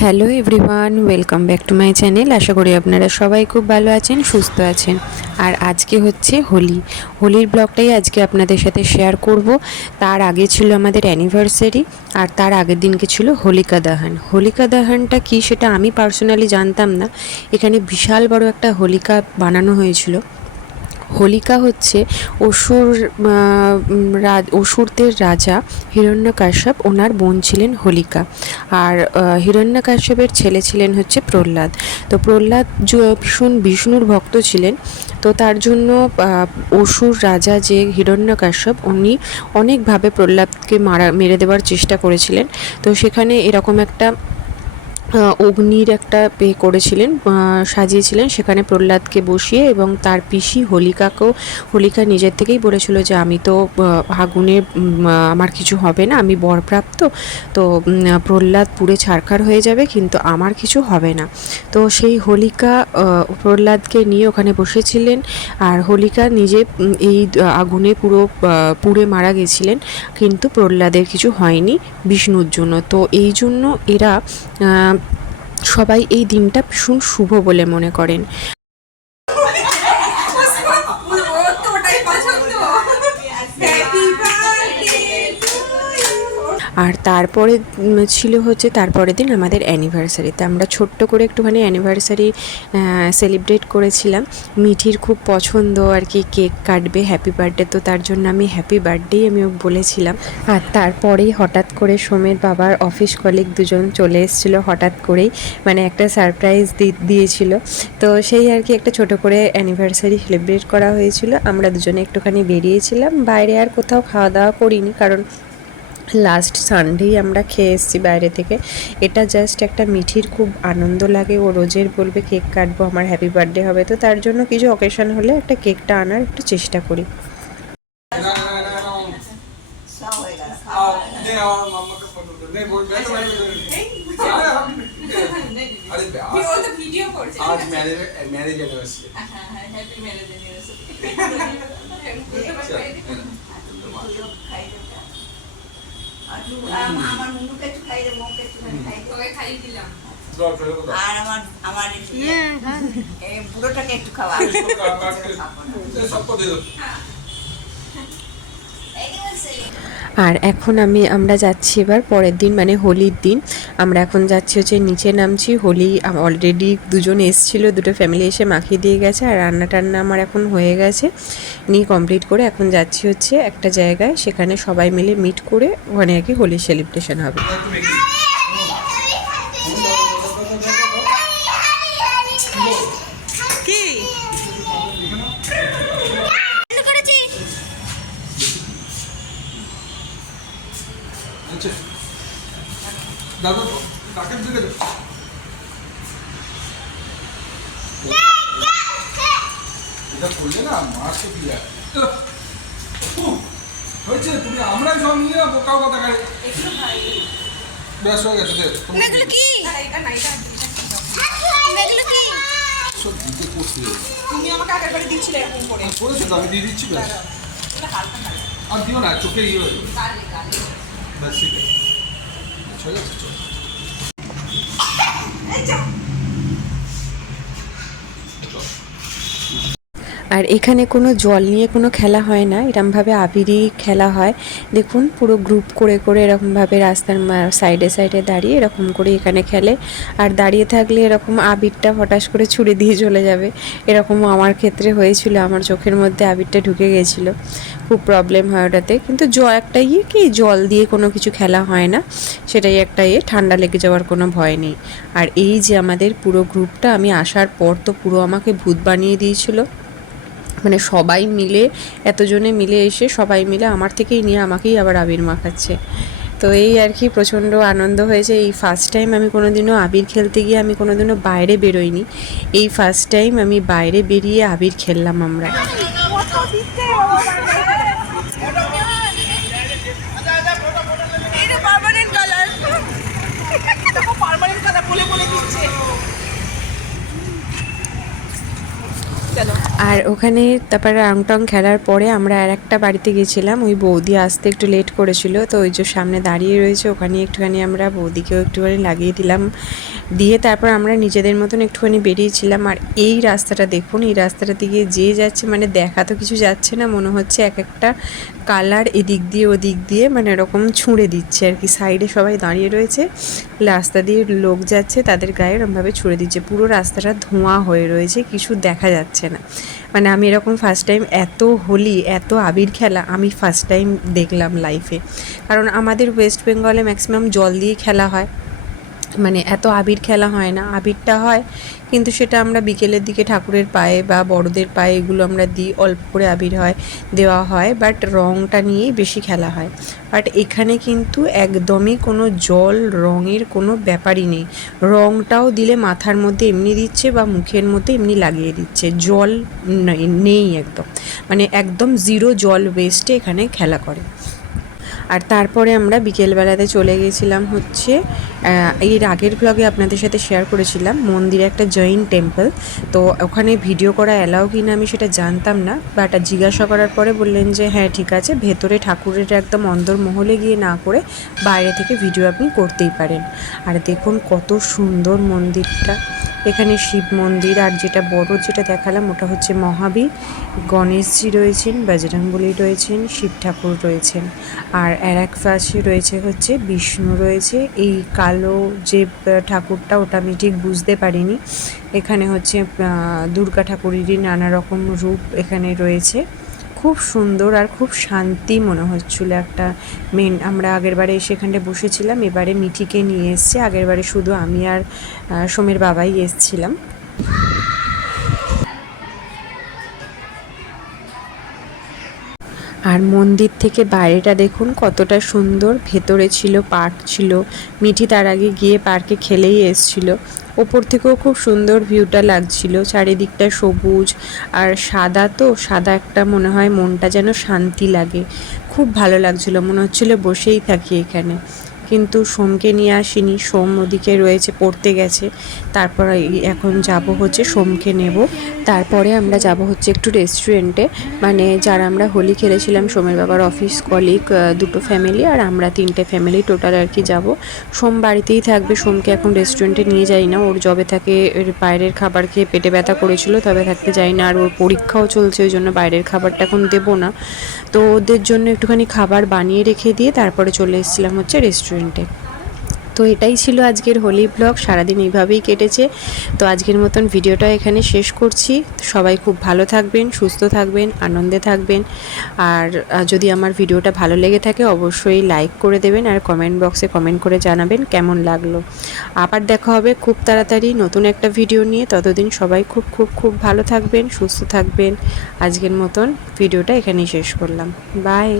Hello everyone, welcome back to my channel. আশা করি আপনারা সবাই খুব ভালো আছেন, সুস্থ আছেন। আর আজকে হচ্ছে হোলির ব্লগটাই আজকে আপনাদের সাথে শেয়ার করব। তার আগে ছিল আমাদের অ্যানিভার্সারি, আর তার আগের দিনকে ছিল হোলিকা দহন। হোলিকা দহনটা কি সেটা আমি পার্সোনালি জানতাম না। এখানে বিশাল বড় একটা হোলিকা বানানো হয়েছিল। হোলিকা হচ্ছে অসুরদের রাজা হিরণ্যকাশ্যপ, ওনার বোন ছিলেন হোলিকা। আর হিরণ্যকাশ্যপের ছেলে ছিলেন হচ্ছে প্রহ্লাদ। তো প্রহ্লাদ ভীষণ বিষ্ণুর ভক্ত ছিলেন। তো তার জন্য অসুর রাজা যে হিরণ্যকাশ্যপ, উনি অনেকভাবে প্রহ্লাদকে মেরে দেওয়ার চেষ্টা করেছিলেন। তো সেখানে এরকম একটা অগ্নির একটা করেছিলেন, সাজিয়েছিলেন, সেখানে প্রহ্লাদকে বসিয়ে, এবং তার পিসি হোলিকা নিজের থেকেই বলেছিল যে আমি তো আগুনে আমার কিছু হবে না, আমি বরপ্রাপ্ত, তো প্রহ্লাদ পুড়ে ছারখার হয়ে যাবে কিন্তু আমার কিছু হবে না। তো সেই হোলিকা প্রহ্লাদকে নিয়ে ওখানে বসেছিলেন, আর হোলিকা নিজে এই আগুনে পুড়ে মারা গেছিলেন, কিন্তু প্রহ্লাদের কিছু হয়নি বিষ্ণুর জন্য। তো এই জন্য এরা সবাই এই দিনটা ভীষণ শুভ বলে মনে করেন। আর তারপরে ছিল হচ্ছে তারপরের দিন আমাদের অ্যানিভার্সারিতে আমরা ছোট্ট করে একটুখানি অ্যানিভার্সারি সেলিব্রেট করেছিলাম। মিঠির খুব পছন্দ আর কি, কেক কাটবে হ্যাপি বার্থডে, তো তার জন্য আমি হ্যাপি বার্থডেই আমি বলেছিলাম। আর তারপরেই হঠাৎ করে সোমের বাবার অফিস কলিগ দুজন চলে এসেছিলো হঠাৎ করেই, মানে একটা সারপ্রাইজ দিয়েছিল। তো সেই আর কি একটা ছোট করে অ্যানিভার্সারি সেলিব্রেট করা হয়েছিল। আমরা দুজনে একটুখানি বেরিয়েছিলাম বাইরে, আর কোথাও খাওয়া দাওয়া করিনি, কারণ লাস্ট সানডেই আমরা খেয়ে এসেছি বাইরে থেকে। এটা জাস্ট একটা মিঠির খুব আনন্দ লাগে, ও রোজের বলবে কেক কাটবো, আমার হ্যাপি বার্থডে হবে, তো তার জন্য কিছু অকেশন হলে একটা কেকটা আনার একটু চেষ্টা করি। आज मैरिज एनिवर्सरी हैप्पी मैरिज আমার মুন্ডুকে একটু খাই রে, মুখকে একটু খাই তোকে খাই দিলাম। আর আমার এই বুড়োটাকে একটু খাওয়া সবকো দে দাও। আর এখন আমরা যাচ্ছি এবার পরের দিন, মানে হোলির দিন। আমরা এখন যাচ্ছি হচ্ছে নিচে নামছি। হোলি অলরেডি দুজন এসেছিলো, দুটো ফ্যামিলি এসে মাখিয়ে দিয়ে গেছে, আর রান্না টান্না আমার এখন হয়ে গেছে, নিয়ে কমপ্লিট করে এখন যাচ্ছি হচ্ছে একটা জায়গায়, সেখানে সবাই মিলে মিট করে ওখানে আর কি হোলি সেলিব্রেশন হবে। দাদা কাকের দিকে এটা করলে না মাছকে দিয়ে হয়েছে, তুমি আমরাই সব নিয়ে বোকাও কথা খাই ব্যাস হয়ে গেছে। সব দিতে করতে তুমি আমাকে আগের বারে দিচ্ছিলে এরকম করে করেছো, তো আমি দিয়ে দিচ্ছি ব্যাস। আর দিও না, চোখে ইয়ে হয়ে ব্যাস, ঠিক আছে হয়ে গেছে। চলো আর এখানে কোনো জল নিয়ে কোনো খেলা হয় না, এরকমভাবে আবিরই খেলা হয়। দেখুন পুরো গ্রুপ করে করে এরকমভাবে রাস্তার সাইডে সাইডে দাঁড়িয়ে এরকম করে এখানে খেলে। আর দাঁড়িয়ে থাকলে এরকম আবিরটা হঠাৎ করে ছুঁড়ে দিয়ে চলে যাবে, এরকমও আমার ক্ষেত্রে হয়েছিল, আমার চোখের মধ্যে আবিরটা ঢুকে গেছিলো, খুব প্রবলেম হয় ওটাতে। কিন্তু একটা কি জল দিয়ে কোনো কিছু খেলা হয় না, সেটাই একটা ঠান্ডা লেগে যাওয়ার কোনো ভয় নেই। আর এই যে আমাদের পুরো গ্রুপটা, আমি আসার পর তো পুরো আমাকে ভূত বানিয়ে দিয়েছিল, মানে সবাই মিলে এতজনে মিলে এসে সবাই মিলে আমার থেকেই নিয়ে আমাকেই আবার আবির মাখাচ্ছে। তো এই আর কি প্রচণ্ড আনন্দ হয়েছে। এই ফার্স্ট টাইম আমি কোনোদিনও আবির খেলতে গিয়ে আমি কোনোদিনও বাইরে বেরোইনি, এই ফার্স্ট টাইম আমি বাইরে বেরিয়ে আবির খেললাম আমরা। আর ওখানে তারপরে রং টং খেলার পরে আমরা আর একটা বাড়িতে গেছিলাম, ওই বৌদি আসতে একটু লেট করেছিল, তো ওই যে সামনে দাঁড়িয়ে রয়েছে ওখানে একটুখানি আমরা বৌদিকেও একটুখানি লাগিয়ে দিলাম, দিয়ে তারপর আমরা নিজেদের মতন একটুখানি বেরিয়েছিলাম। আর এই রাস্তাটা দেখুন, এই রাস্তাটা দিকে যে যাচ্ছে মানে দেখা তো কিছু যাচ্ছে না, মনে হচ্ছে এক একটা কালার এদিক দিয়ে ওদিক দিয়ে মানে এরকম ছুঁড়ে দিচ্ছে আর কি। সাইডে সবাই দাঁড়িয়ে রয়েছে, রাস্তা দিয়ে লোক যাচ্ছে তাদের গায়ে এরকমভাবে ছুঁড়ে দিচ্ছে, পুরো রাস্তাটা ধোঁয়া হয়ে রয়েছে, কিছু দেখা যাচ্ছে না। মানে আমি এরকম ফার্স্ট টাইম এত হোলি এত আবির খেলা আমি ফার্স্ট টাইম দেখলাম লাইফে। কারণ আমাদের ওয়েস্ট বেঙ্গলে ম্যাক্সিমাম জল দিয়ে খেলা হয়, মানে এত আবির খেলা হয় না। আবিরটা হয় কিন্তু সেটা আমরা বিকেলের দিকে ঠাকুরের পায়ে বা বড়দের পায়ে এগুলো আমরা দিই, অল্প করে আবির হয় দেওয়া হয়, বাট রঙটা নিয়েই বেশি খেলা হয়। বাট এখানে কিন্তু একদমই কোনো জল রঙের কোনো ব্যাপারই নেই, রঙটাও দিলে মাথার মধ্যে এমনি দিচ্ছে বা মুখের মধ্যে এমনি লাগিয়ে দিচ্ছে, জল নেই একদম, মানে একদম জিরো জল ওয়েস্টে এখানে খেলা করে। আর তারপরে আমরা বিকেলবেলাতে চলে গেছিলাম হচ্ছে এর আগের ব্লগে আপনাদের সাথে শেয়ার করেছিলাম মন্দিরে একটা জৈন টেম্পল, তো ওখানে ভিডিও করা অ্যালাউ কি না আমি সেটা জানতাম না, বাট জিজ্ঞাসা করার পরে বললেন যে হ্যাঁ ঠিক আছে, ভেতরে ঠাকুরের একদম অন্দরমহলে গিয়ে না করে বাইরে থেকে ভিডিও আপনি করতেই পারেন। আর দেখুন কত সুন্দর মন্দিরটা, এখানে শিব মন্দির, আর যেটা বড় যেটা দেখালাম ওটা হচ্ছে মহাবীর, গণেশজি রয়েছেন, বজরংবলী রয়েছেন, শিব ঠাকুর রয়েছেন, আর এক পাশে রয়েছে হচ্ছে বিষ্ণু রয়েছে। এই কালো যে ঠাকুরটা ওটা আমি ঠিক বুঝতে পারিনি, এখানে হচ্ছে দুর্গা ঠাকুরেরই নানা রকম রূপ এখানে রয়েছে, খুব সুন্দর আর খুব শান্তি মনে হচ্ছিল একটা। আমরা আগেরবারে সেখানে বসেছিলাম, এবারে মিঠিকে নিয়ে এসছে, আগেরবারে শুধু আমি আর সোমের বাবাই এসছিলাম। আর মন্দির থেকে বাইরেটা দেখুন কতটা সুন্দর, ভেতরে ছিল পার্ক ছিল, মিঠি তার আগে গিয়ে পার্কে খেলেই এসছিল। ওপর থেকেও খুব সুন্দর ভিউটা লাগছিল, চারিদিকটা সবুজ আর সাদা, তো সাদা একটা মনে হয় মনটা যেন শান্তি লাগে, খুব ভালো লাগছিল, মনে হচ্ছিল বসেই থাকি এখানে। কিন্তু সোমকে নিয়ে আসিনি, সোম ওদিকে রয়েছে পড়তে গেছে, তারপর এখন যাব হচ্ছে সোমকে নেব, তারপরে আমরা যাব হচ্ছে একটু রেস্টুরেন্টে, মানে যারা আমরা হোলি খেলেছিলাম সোমের বাবার অফিস কলিগ দুটো ফ্যামিলি আর আমরা তিনটে ফ্যামিলি টোটাল আর কি যাব। সোম বাড়িতেই থাকবে, সোমকে এখন রেস্টুরেন্টে নিয়ে যাই না, ওর জবে থাকে বাইরের খাবার খেয়ে পেটে ব্যথা করেছিল তবে থাকতে যাই না, আর ওর পরীক্ষাও চলছে ওই জন্য বাইরের খাবারটা এখন দেবো না। তো ওদের জন্য একটুখানি খাবার বানিয়ে রেখে দিয়ে তারপরে চলে এসেছিলাম হচ্ছে রেস্টুরেন্টে। তো এটাই ছিল আজকের হোলি ব্লগ, সারাদিন এইভাবেই কেটেছে। তো আজকের মতন ভিডিওটা এখানে শেষ করছি, সবাই খুব ভালো থাকবেন, সুস্থ থাকবেন, আনন্দে থাকবেন। আর যদি আমার ভিডিওটা ভালো লেগে থাকে অবশ্যই লাইক করে দেবেন আর কমেন্ট বক্সে কমেন্ট করে জানাবেন কেমন লাগলো। আবার দেখা হবে খুব তাড়াতাড়ি নতুন একটা ভিডিও নিয়ে, ততদিন সবাই খুব খুব খুব ভালো থাকবেন, সুস্থ থাকবেন। আজকের মতন ভিডিওটা এখানেই শেষ করলাম, বাই।